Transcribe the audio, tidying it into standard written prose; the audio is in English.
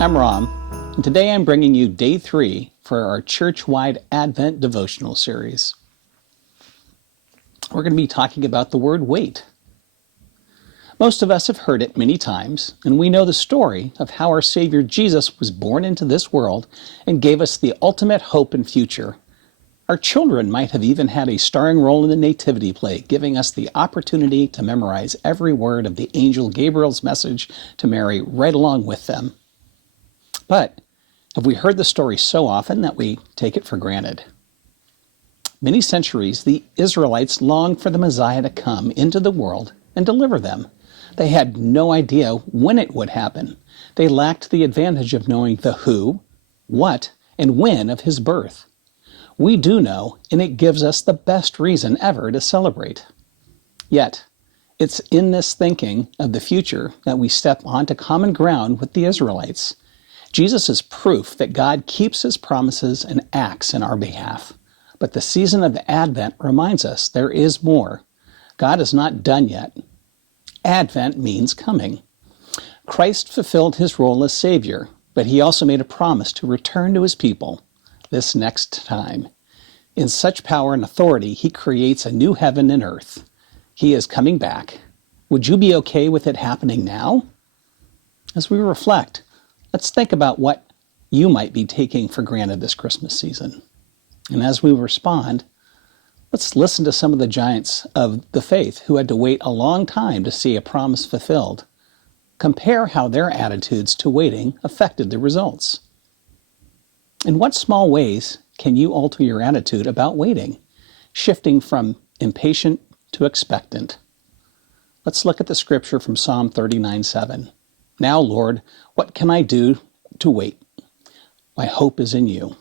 I'm Ram, and today I'm bringing you day 3 for our church-wide Advent devotional series. We're going to be talking about the word wait. Most of us have heard it many times, and we know the story of how our Savior Jesus was born into this world and gave us the ultimate hope and future. Our children might have even had a starring role in the nativity play, giving us the opportunity to memorize every word of the angel Gabriel's message to Mary right along with them. But have we heard the story so often that we take it for granted? Many centuries, the Israelites longed for the Messiah to come into the world and deliver them. They had no idea when it would happen. They lacked the advantage of knowing the who, what, and when of his birth. We do know, and it gives us the best reason ever to celebrate. Yet, it's in this thinking of the future that we step onto common ground with the Israelites. Jesus is proof that God keeps his promises and acts in our behalf. But the season of Advent reminds us there is more. God is not done yet. Advent means coming. Christ fulfilled his role as Savior, but he also made a promise to return to his people this next time. In such power and authority, he creates a new heaven and earth. He is coming back. Would you be okay with it happening now? As we reflect, let's think about what you might be taking for granted this Christmas season. And as we respond, let's listen to some of the giants of the faith who had to wait a long time to see a promise fulfilled. Compare how their attitudes to waiting affected the results. In what small ways can you alter your attitude about waiting, shifting from impatient to expectant? Let's look at the scripture from Psalm 39:7. Now, Lord, what can I do to wait? My hope is in you.